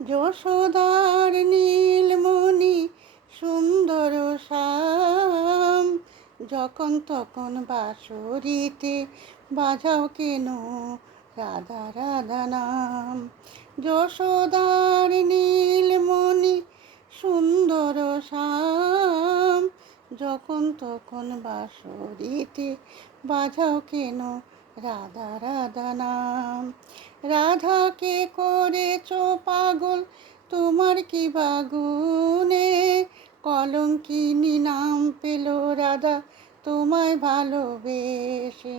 যশোদার নীলমণি সুন্দর শ্যাম, যখন তখন বাঁশরীতে বাজাও কেন রাধা রাধা নাম। যশোদার নীলমণি সুন্দর শ্যাম, যখন তখন বাঁশরীতে বাজাও কেন রাধা রাধা নাম। রাধাকে করেছ পাগল তোমার কি বাগুনে, কলঙ্কিনী নাম পেল রাধা তোমায় ভালোবেসে।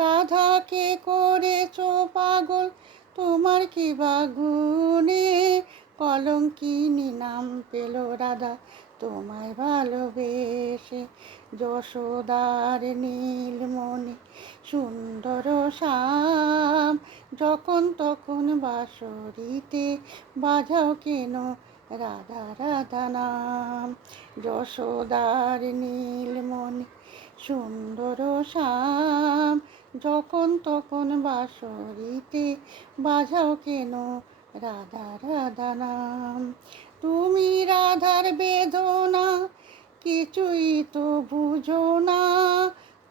রাধাকে করেছ পাগল তোমার কি বাগুনে, কলঙ্কিনী নাম পেল রাধা তোমায় ভালোবেসে। যশোদার নীলমণি সুন্দর শ্যাম, যখন তখন বাঁশরীতে বাজাও কেন রাধা রাধা নাম। যশোদার নীলমণি সুন্দর শ্যাম, যখন তখন বাঁশরীতে বাজাও কেন রাধা রাধা নাম। তুমি রাধার বেদনা কিছুই তো বুঝো না,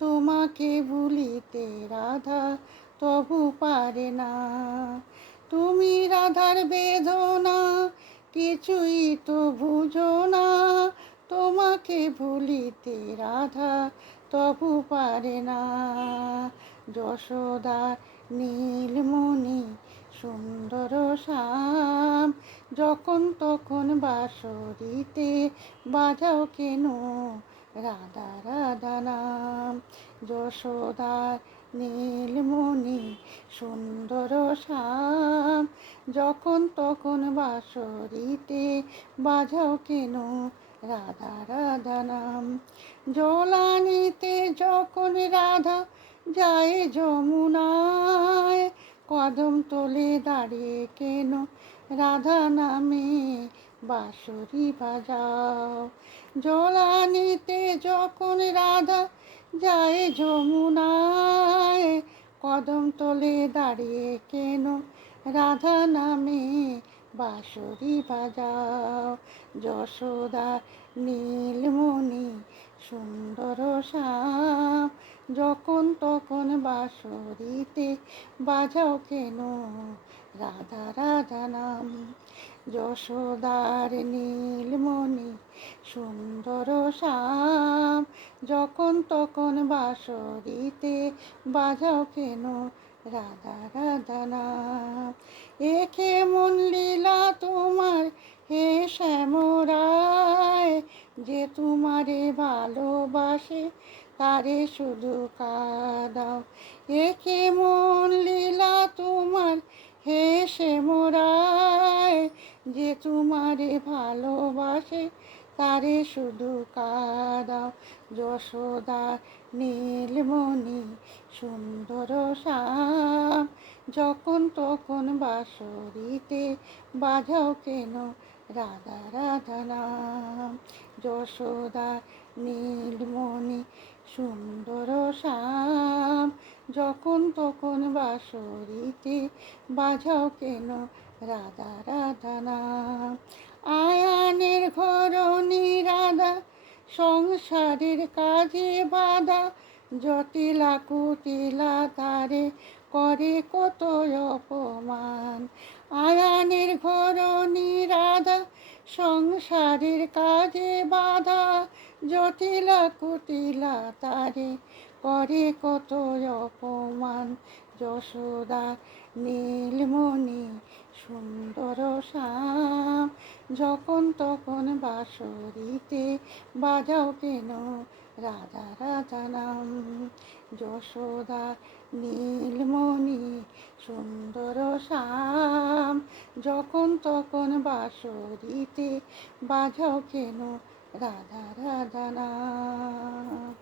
তোমাকে ভুলিতে রাধা তবু পারে না। তুমি রাধার বেদনা কিছুই তো বুঝো না, তোমাকে ভুলিতে রাধা তবু পারে না। যশোদার নীলমণি সুন্দর শ্যাম, যখন তখন বাঁশরীতে বাজাও কেন রাধা রাধা নাম। যশোদার নীলমণি সুন্দর শ্যাম, যখন তখন বাঁশরীতে বাজাও কেন রাধা রাধা নাম। জলানিতে যখন রাধা যায় যমুনায়, কদম তলে দাঁড়িয়ে কেন রাধা নামে বাঁশরি বাজাও। জলানিতে যখন রাধা যায় যমুনায়, কদম তলে দাঁড়িয়ে কেন রাধা নামে বাঁশরি বাজাও। যশোদা নীলমণি সুন্দর শ্যাম, যখন তখন বাঁশরীতে বাজাও কেন রাধা রাধা নাম। যশোদার নীলমণি সুন্দর শ্যাম, যখন তখন বাঁশরীতে বাজাও কেন রাধা রাধা নাম। একে মন লীলা তোমার হে শ্যামরায়, যে তোমারে ভালোবাসে তারে শুধু কাঁদাও। একে মন লীলা তোমার হে শ্যামরায়, যে তোমারে ভালোবাসে তারে শুধু কাঁদাও। যশোদার নীলমণি সুন্দর শ্যাম, যখন তখন বাঁশরীতে বাজাও কেন রাধা রাধা নাম। যশোদার নীলমণি সুন্দর শ্যাম, যখন তখন বাঁশরীতে বাজাও কেন রাধা রাধা নাম। আয়ানের ঘরণী রাধা সংসারের কাজে বাধা, জটিলা কুটিলা তারে করে কত অপমান। আয়ানের ঘরণী রাধা সংসারের কাজে বাধা, জটিলা কুটিলা তারে করে কত অপমান। যশোদা নীলমণি সুন্দর শ্যাম, যখন তখন বাঁশরীতে বাজাও কেন রাধা রাধা নাম। যশোদা নীলমণি সুন্দর শ্যাম, যখন তখন বাঁশরীতে বাজাও কেন রাধা রাধা নাম।